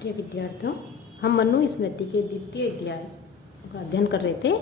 प्रिय विद्यार्थियों, हम मनु स्मृति के द्वितीय अध्याय का अध्ययन कर रहे थे।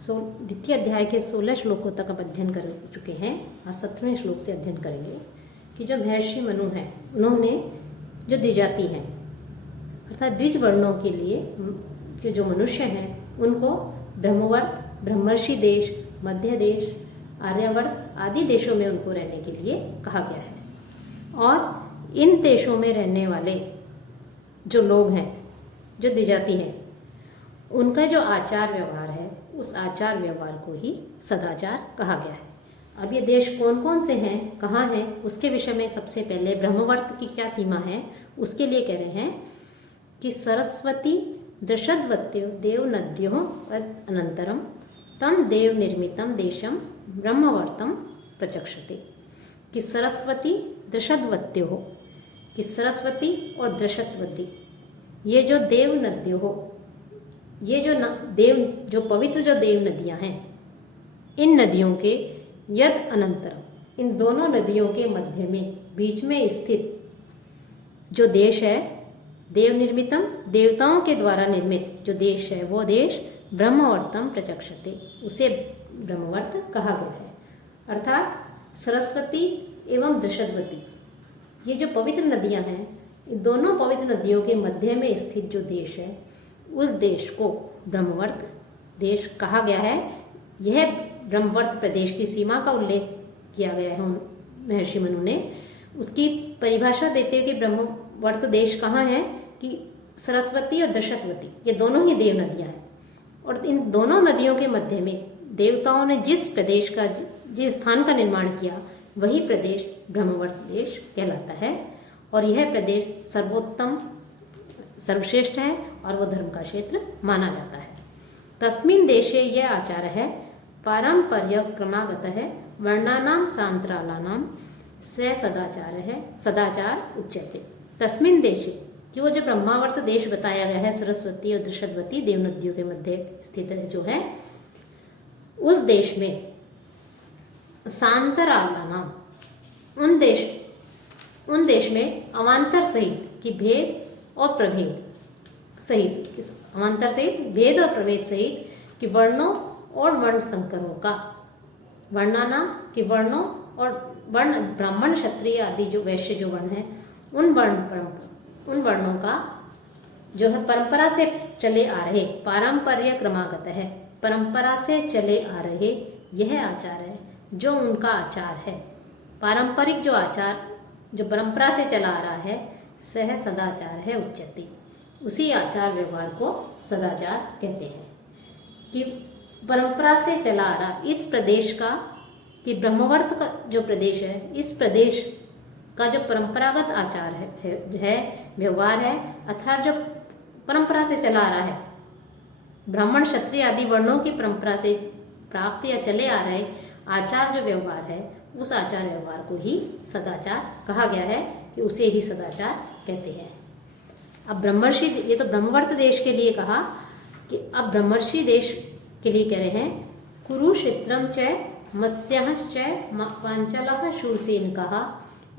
द्वितीय अध्याय के 16 श्लोकों तक अब अध्ययन कर चुके हैं। आज 17वें श्लोक से अध्ययन करेंगे कि जो महर्षि मनु हैं, उन्होंने जो द्विजाति हैं अर्थात द्विज वर्णों के लिए जो मनुष्य हैं उनको ब्रह्मवर्त, ब्रह्मर्षि देश, मध्य देश, आर्यावर्त आदि देशों में उनको रहने के लिए कहा गया है। और इन देशों में रहने वाले जो लोग हैं, जो द्विजाति हैं, उनका जो आचार व्यवहार है उस आचार व्यवहार को ही सदाचार कहा गया है। अब ये देश कौन कौन से हैं, कहाँ हैं, उसके विषय में सबसे पहले ब्रह्मवर्त की क्या सीमा है उसके लिए कह रहे हैं कि सरस्वती दृषद्वत्यो देव नद्यो अनंतरम तम देव निर्मितम देशम ब्रह्मवर्तम प्रचक्षते। कि सरस्वती दृषद्वत्यो हो, कि सरस्वती और दृषद्वती ये जो देव नदियों हो, ये जो पवित्र जो देव नदियाँ हैं, इन नदियों के यद अनंतरम, इन दोनों नदियों के मध्य में बीच में स्थित जो देश है, देव निर्मितम, देवताओं के द्वारा निर्मित जो देश है वो देश ब्रह्मवर्तम प्रचक्षते, उसे ब्रह्मवर्त कहा गया है। अर्थात सरस्वती एवं दृषद्वती ये जो पवित्र नदियां हैं, इन दोनों पवित्र नदियों के मध्य में स्थित जो देश है उस देश को ब्रह्मवर्त देश कहा गया है। यह ब्रह्मवर्त प्रदेश की सीमा का उल्लेख किया गया है महर्षि मनु ने। उसकी परिभाषा देते हुए कि ब्रह्मवर्त देश कहाँ है, कि सरस्वती और दृषद्वती ये दोनों ही देव नदियाँ हैं और इन दोनों नदियों के मध्य में देवताओं ने जिस प्रदेश का, जिस स्थान का निर्माण किया वही प्रदेश ब्रह्मवर्त देश कहलाता है। और यह प्रदेश सर्वोत्तम, सर्वश्रेष्ठ है और वो धर्म का क्षेत्र माना जाता है। तस्मिन् देशे यह आचार है पारंपर्य क्रमागत है वर्णानाम सांतरालानाम स सदाचार है, सदाचार उच्यते। तस्मिन् देशे कि वो जो ब्रह्मावर्त देश बताया गया है, सरस्वती और दृषद्वती देव नदियों के मध्य स्थित जो है, उस देश में सांतरालानाम, उन देश में अवान्तर सहित कि भेद और प्रभेद सहित, अवान्तर सहित भेद और प्रभेद सहित कि वर्णों और वर्ण संकरों का, वर्णानाम कि वर्णों और वर्ण, ब्राह्मण क्षत्रिय आदि जो वैश्य जो वर्ण है उन वर्णों का जो है परंपरा से चले आ रहे, पारंपर्य क्रमागत है, परंपरा से चले आ रहे यह आचार है जो उनका आचार है। पारंपरिक जो आचार जो परंपरा से चला आ रहा है सह सदाचार है उच्यते, उसी आचार व्यवहार को सदाचार कहते हैं। कि परंपरा से चला आ रहा इस प्रदेश का, कि ब्रह्मवर्त का जो प्रदेश है, इस प्रदेश का जो परंपरागत आचार है व्यवहार है, अर्थात जो परंपरा से चला आ रहा है, ब्राह्मण क्षत्रिय आदि वर्णों की परंपरा से प्राप्त या चले आ रहे आचार जो व्यवहार है, उस आचार व्यवहार को ही सदाचार कहा गया है, कि उसे ही सदाचार कहते हैं। अब ब्रह्मर्षि, ये तो ब्रह्मवर्त देश के लिए कहा, कि अब ब्रह्मर्षि देश के लिए कह रहे हैं कुरुक्षेत्रम च मत्स्यः च पांचलः शूरसेन कहा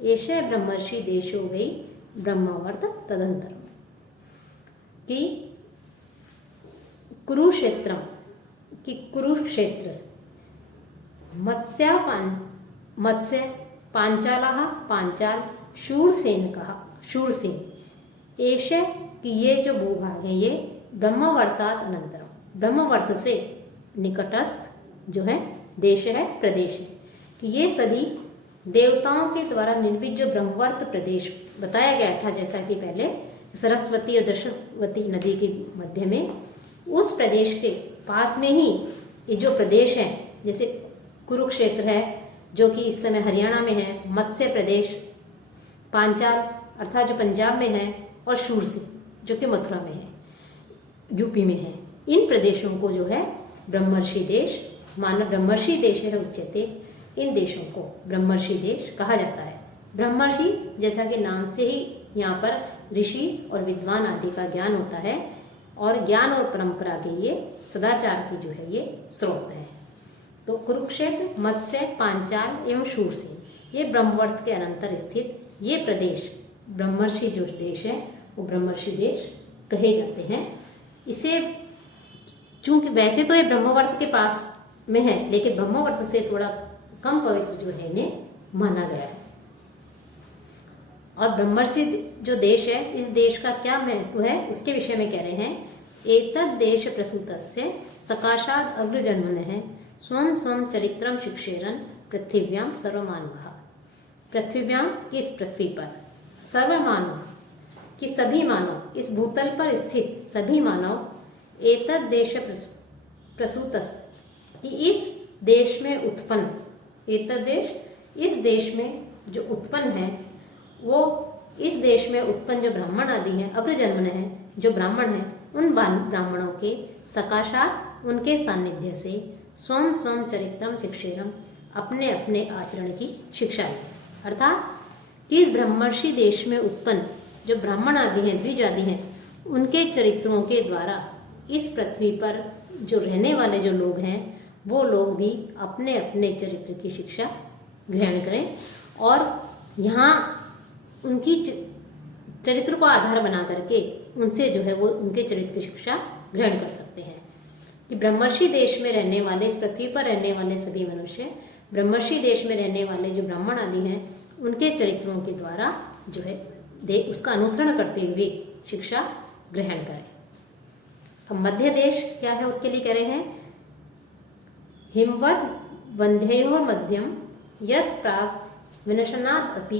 एष ब्रह्मर्षि देशो वै ब्रह्मवर्त तदंतर। कि कुरुक्षेत्रम, कि कुरुक्षेत्र, मत्स्य पांचालः पांचाल, शूरसेन कहा शूरसेन, एष कि ये जो भूभाग है ये ब्रह्मवर्तात अनंतरम, ब्रह्मवर्त से निकटस्थ जो है देश है, प्रदेश है। कि ये सभी देवताओं के द्वारा निर्मित जो ब्रह्मवर्त प्रदेश बताया गया था, जैसा कि पहले सरस्वती और दृषद्वती नदी के मध्य में, उस प्रदेश के पास में ही ये जो प्रदेश है, जैसे कुरुक्षेत्र है जो कि इस समय हरियाणा में है, मत्स्य प्रदेश, पांचाल अर्थात जो पंजाब में है, और शूरसेन जो कि मथुरा में है, यूपी में है। इन प्रदेशों को जो है ब्रह्मर्षि देश मानव ब्रह्मर्षि देश है उच्यते, इन देशों को ब्रह्मर्षि देश कहा जाता है। ब्रह्मर्षि जैसा कि नाम से ही यहाँ पर ऋषि और विद्वान आदि का ज्ञान होता है, और ज्ञान और परंपरा के ये सदाचार की जो है ये स्रोत है। तो कुरुक्षेत्र, मत्स्य, पांचाल एवं शूरसेन ये ब्रह्मवर्त के अनंतर स्थित ये प्रदेश ब्रह्मर्षि जो देश है वो ब्रह्मर्षि देश कहे जाते हैं। इसे चूंकि वैसे तो ये ब्रह्मवर्त के पास में है, लेकिन ब्रह्मवर्त से थोड़ा कम पवित्र जो है इन्हें माना गया है। और ब्रह्मर्षि जो देश है, इस देश का क्या महत्व है उसके विषय में कह रहे हैं, एतद् देश प्रसूतस्य सकाशाद अग्रजन्मनः स्वं स्वं चरित्रम शिक्षेरन पृथिव्याम सर्वमानवः। पृथ्वीव्याम की इस पृथ्वी पर, सर्वमानव कि सभी मानव, इस भूतल पर स्थित सभी मानव, एतद् देश प्रसूतस्य कि इस देश में उत्पन्न, एतद् देश इस देश में जो उत्पन्न है, वो इस देश में उत्पन्न जो ब्राह्मण आदि हैं, अग्रजन्मन है, जो ब्राह्मण हैं, उन ब्राह्मणों के सकाशात उनके सानिध्य से स्वं स्वं चरित्रम शिक्षेरम अपने अपने आचरण की शिक्षा है। अर्थात कि इस ब्रह्मर्षि देश में उत्पन्न जो ब्राह्मण आदि हैं, द्विज आदि हैं, उनके चरित्रों के द्वारा इस पृथ्वी पर जो रहने वाले जो लोग हैं, वो लोग भी अपने अपने चरित्र की शिक्षा ग्रहण करें और यहाँ उनकी चरित्र को आधार बना करके उनसे जो है वो उनके चरित्र की शिक्षा ग्रहण कर सकते हैं। कि ब्रह्मर्षि देश में रहने वाले, इस पृथ्वी पर रहने वाले सभी मनुष्य ब्रह्मर्षि देश में रहने वाले जो ब्राह्मण आदि हैं, उनके चरित्रों के द्वारा जो है उसका अनुसरण करते हुए शिक्षा ग्रहण करें। अब मध्य देश क्या है उसके लिए कह रहे हैं, हिमवद वंध्योर मध्यम यत् प्राग विनशनात् अपि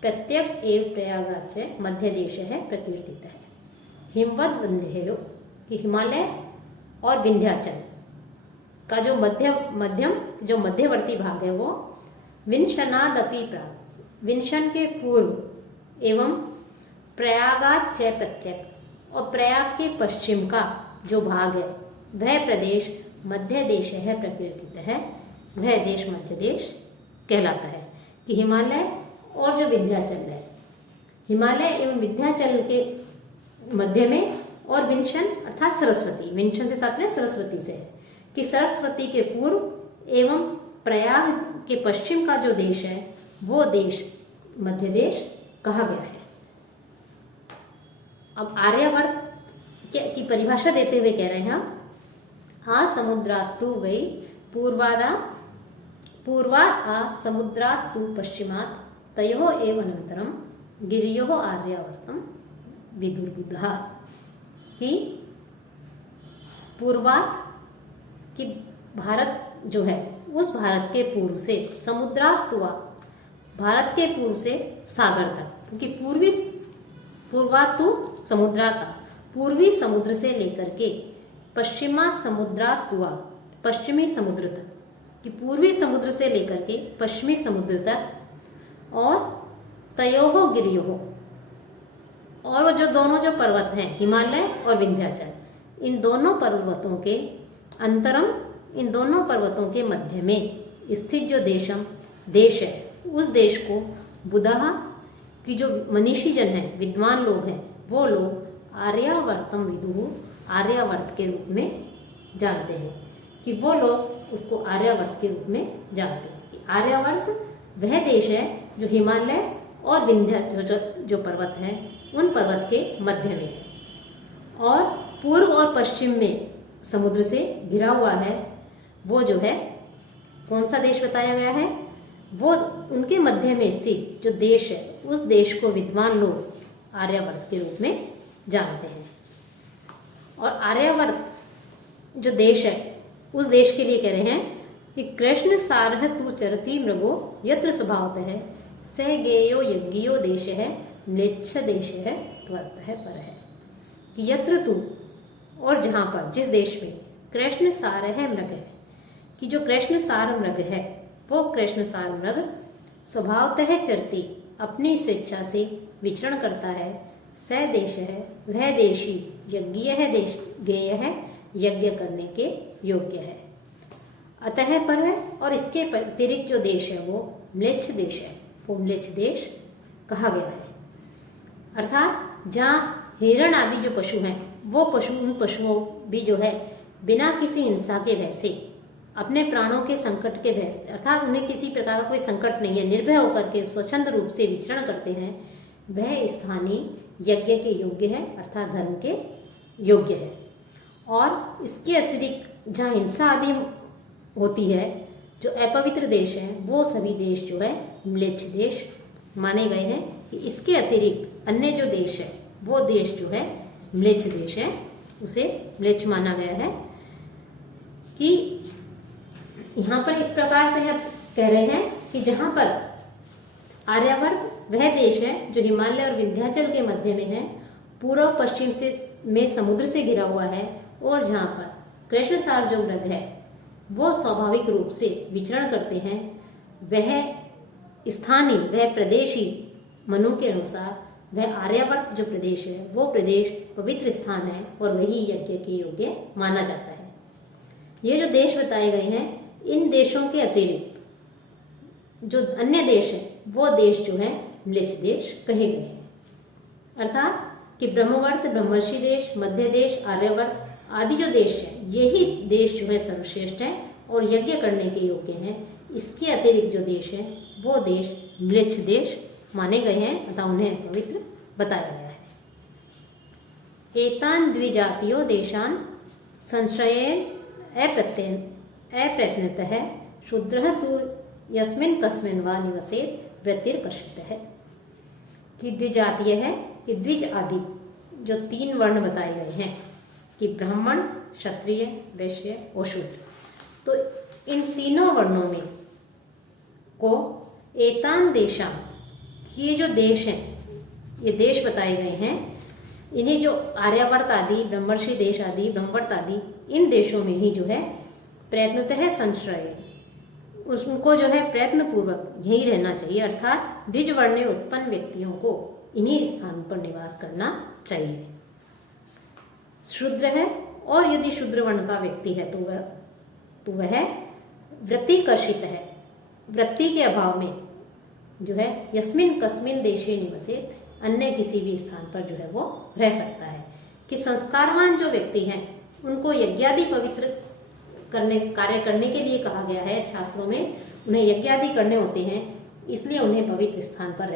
प्रत्यक एव प्रयागाच मध्य देश है प्रकीर्तित है। हिमवद वंध्यो कि हिमालय और विंध्याचल का जो मध्यम जो मध्यवर्ती भाग है, वो विंशनाद अपि प्राग, विंशन के पूर्व एवं प्रयागाच च प्रत्यक, और प्रयाग के पश्चिम का जो भाग है वह प्रदेश मध्य देश है प्रकीर्तित है, वह देश मध्य देश कहलाता है। कि हिमालय और जो विंध्याचल है, हिमालय एवं विंध्याचल के मध्य में, और विंशन अर्थात सरस्वती, विंशन से तात्पर्य सरस्वती से है, कि सरस्वती के पूर्व एवं प्रयाग के पश्चिम का जो देश है वो देश मध्य देश कहा गया है। अब आर्यावर्त की परिभाषा देते हुए कह रहे हैं हम, आ समुद्रात् तु वै पूर्वात् आ समुद्रात् तु पश्चिमात् तयोः एव अनन्तरं गिरयोः आर्यावर्तं विदुर्बुधः। कि पूर्वात् कि भारत जो है उस भारत के पूर्व से, समुद्रात् तु, भारत के पूर्व से सागर तक, क्योंकि पूर्वात् तु समुद्रात्, पूर्वी समुद्र से लेकर के पश्चिमात् समुद्रात् तु, पश्चिमी समुद्र तक, कि पूर्वी समुद्र से लेकर के पश्चिमी समुद्र तक, और तयोः गिरयोः, और वो जो दोनों जो पर्वत हैं हिमालय और विंध्याचल, इन दोनों पर्वतों के अंतरम, इन दोनों पर्वतों के मध्य में स्थित जो देश है, उस देश को बुधः की जो मनीषी जन है, विद्वान लोग हैं, वो लोग आर्यावर्तम विदुः, आर्यावर्त के रूप में जानते हैं। कि वो लोग उसको आर्यावर्त के रूप में जानते हैं। कि आर्यावर्त वह देश है जो हिमालय और विंध्य जो पर्वत है उन पर्वत के मध्य में है, और पूर्व और पश्चिम में समुद्र से घिरा हुआ है। वो जो है कौन सा देश बताया गया है, वो उनके मध्य में स्थित जो देश है, उस देश को विद्वान लोग आर्यावर्त के रूप में जानते हैं। और आर्यावर्त जो देश है, उस देश के लिए कह रहे हैं कि कृष्ण सारह तू चरती मृगो यत्र स्वभावतः स गेयो यज्ञियो देश है म्लेच्छ देश है त्वत है पर है। कि यत्र तू, और जहाँ पर, जिस देश में कृष्ण सारह मृग है, कि जो कृष्ण सार मृग है, वो कृष्ण सार मृग स्वभावतः चरती, अपनी स्वेच्छा से विचरण करता है, स देश है, वह देशी यज्ञीय है, देश गेय है, यज्ञ करने के योग्य है, अतः पर है। और इसके अतिरिक्त जो देश है वो म्लेच्छ देश है, वो म्लेच्छ देश कहा गया है। अर्थात जहाँ हिरण आदि जो पशु हैं, वो पशु, उन पशुओं भी जो है बिना किसी हिंसा के भय से, अपने प्राणों के संकट के भय से, अर्थात उन्हें किसी प्रकार का कोई संकट नहीं है, निर्भय होकर के स्वच्छंद रूप से विचरण करते हैं, वह स्थानीय यज्ञ के योग्य है अर्थात धर्म के योग्य है। और इसके अतिरिक्त जहाँ हिंसा आदि होती है, जो अपवित्र देश हैं, वो सभी देश जो है म्लेच्छ देश माने गए हैं। कि इसके अतिरिक्त अन्य जो देश है वो देश जो है म्लेच्छ देश है, उसे म्लेच्छ माना गया है। कि यहाँ पर इस प्रकार से हम कह रहे हैं कि जहाँ पर आर्यावर्त वह देश है जो हिमालय और विंध्याचल के मध्य में है, पूर्व पश्चिम से में समुद्र से घिरा हुआ है, और जहाँ पर कृष्णसार जो मृग है वो स्वाभाविक रूप से विचरण करते हैं, वह स्थानीय वह प्रदेशी मनु के अनुसार वह आर्यावर्त जो प्रदेश है वो प्रदेश पवित्र स्थान है और वही यज्ञ के योग्य माना जाता है। ये जो देश बताए गए हैं, इन देशों के अतिरिक्त जो अन्य देश है वो देश जो है म्लेच्छ देश कहे गए हैं। अर्थात कि ब्रह्मवर्त, ब्रह्मर्षि देश, मध्य देश, आर्यावर्त आदि जो देश है, यही देश जो है सर्वश्रेष्ठ है और यज्ञ करने के योग्य हैं। इसके अतिरिक्त जो देश है वो देश म्लेच्छ देश माने गए हैं तथा उन्हें पवित्र बताया गया है। एतान द्विजातियो देशान संश्रयेण अप्रयत्नतः शूद्रः तु यस्मिन् कस्मिन् वा निवसेत् वृत्तिर्कर्षितः है। कि द्विजातीय है कि द्विज आदि जो 3 वर्ण बताए गए हैं कि ब्राह्मण, क्षत्रिय, वैश्य और शूद्र, तो इन तीनों वर्णों में को एतान देशान, ये जो देश हैं, ये देश बताए गए हैं, इन्हें जो आर्यावर्त आदि, ब्रह्मर्षि देश आदि, ब्रह्मवर्त आदि, इन देशों में ही जो है प्रयत्नतः संश्रय, उसको जो है प्रयत्न पूर्वक यही रहना चाहिए। अर्थात द्विज वर्ण उत्पन्न व्यक्तियों को इन्हीं स्थान पर निवास करना चाहिए। शूद्र है, और यदि शूद्र वर्ण का व्यक्ति है तो वह वृत्तिकर्षित है, वृत्ति के अभाव में जो है यस्मिन कस्मिन देशे निवसेत, अन्य किसी भी स्थान पर जो है वो रह सकता है। कि संस्कारवान जो व्यक्ति हैं उनको यज्ञादि पवित्र कार्य करने के लिए कहा गया है शास्त्रों में, उन्हें यज्ञादि करने होते हैं, इसलिए उन्हें पवित्र स्थान पर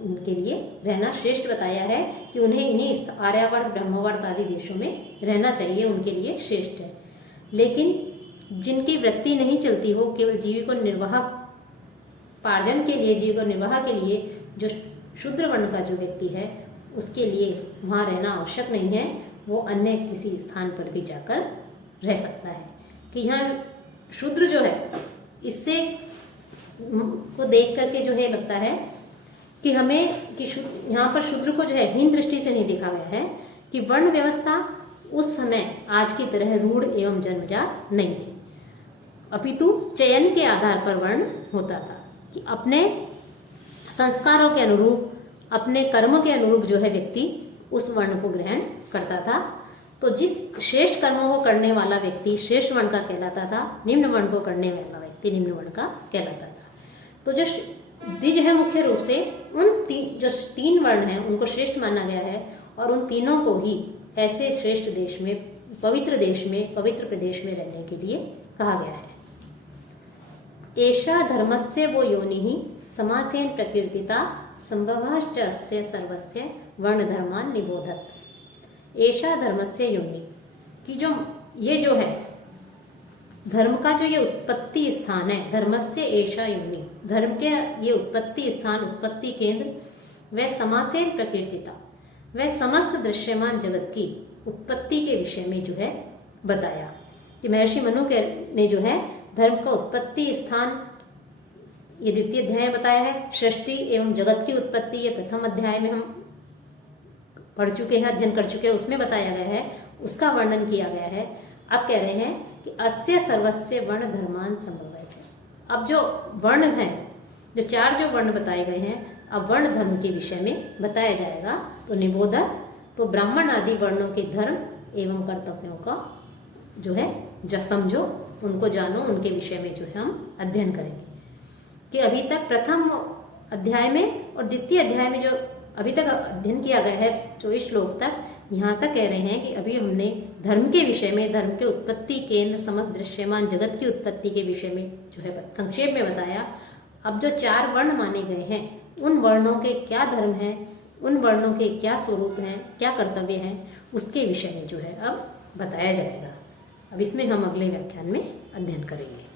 उनके लिए रहना श्रेष्ठ बताया है कि उन्हें इन्हीं आर्यावर्त, ब्रह्मवर्त आदि देशों में रहना चाहिए, उनके लिए श्रेष्ठ है। लेकिन जिनकी वृत्ति नहीं चलती हो, केवल जीविका निर्वाह पार्जन के लिए, जीविका निर्वाह के लिए जो शूद्र वर्ण का जो व्यक्ति है उसके लिए वहाँ रहना आवश्यक नहीं है, वो अन्य किसी स्थान पर भी जाकर रह सकता है। कि यहाँ शूद्र जो है, इससे को देख करके जो है लगता है कि हमें कि यहाँ पर शूद्र को जो है हीन दृष्टि से नहीं देखा गया है, कि वर्ण व्यवस्था उस समय आज की तरह रूढ़ एवं जन्मजात नहीं थी, अपितु चयन के आधार पर वर्ण होता था। कि अपने संस्कारों के अनुरूप, अपने कर्म के अनुरूप जो है व्यक्ति उस वर्ण को ग्रहण करता था। तो जिस श्रेष्ठ कर्मों को करने वाला व्यक्ति श्रेष्ठ वर्ण का कहलाता था, निम्न वर्ण को करने वाला व्यक्ति निम्न वर्ण का कहलाता था। तो जो द्विज है मुख्य रूप से उन जो 3 वर्ण हैं उनको श्रेष्ठ माना गया है, और उन तीनों को ही ऐसे श्रेष्ठ देश में, पवित्र प्रदेश में रहने के लिए कहा गया है। एषा धर्मस्य वो योनिः समासेन प्रकीर्तिता संभवाश्च अस्य सर्वस्य वर्णधर्मान निबोधत। एषा धर्मस्य योनि, कि जो ये जो है धर्म का जो ये उत्पत्ति स्थान है, धर्मस्य एषा योनि, धर्म के ये उत्पत्ति स्थान, उत्पत्ति केंद्र, वह समासेन प्रकीर्तिता, वह समस्त दृश्यमान जगत की उत्पत्ति के विषय में जो है बताया। कि महर्षि मनु ने जो है धर्म का उत्पत्ति स्थान ये 2य अध्याय बताया है। सृष्टि एवं जगत की उत्पत्ति ये 1म अध्याय में हम पढ़ चुके हैं, अध्ययन कर चुके हैं, उसमें बताया गया है, उसका वर्णन किया गया है। अब कह रहे हैं कि अस्य सर्वस्य वर्ण धर्मान संभव है। अब जो वर्ण हैं, जो 4 जो वर्ण बताए गए हैं, अब वर्ण धर्म के विषय में बताया जाएगा। तो निबोधक, तो ब्राह्मण आदि वर्णों के धर्म एवं कर्तव्यों का जो है समझो, उनको जानो, उनके विषय में जो है हम अध्ययन करेंगे। कि अभी तक 1म अध्याय में और 2य अध्याय में जो अभी तक अध्ययन किया गया है 24 श्लोक तक, यहाँ तक कह रहे हैं कि अभी हमने धर्म के विषय में, धर्म के उत्पत्ति केंद्र, समस्त दृश्यमान जगत की उत्पत्ति के विषय में जो है संक्षेप में बताया। अब जो 4 वर्ण माने गए हैं, उन वर्णों के क्या धर्म है, उन वर्णों के क्या स्वरूप हैं, क्या कर्तव्य हैं, उसके विषय में जो है अब बताया जाएगा। अब इसमें हम अगले व्याख्यान में अध्ययन करेंगे।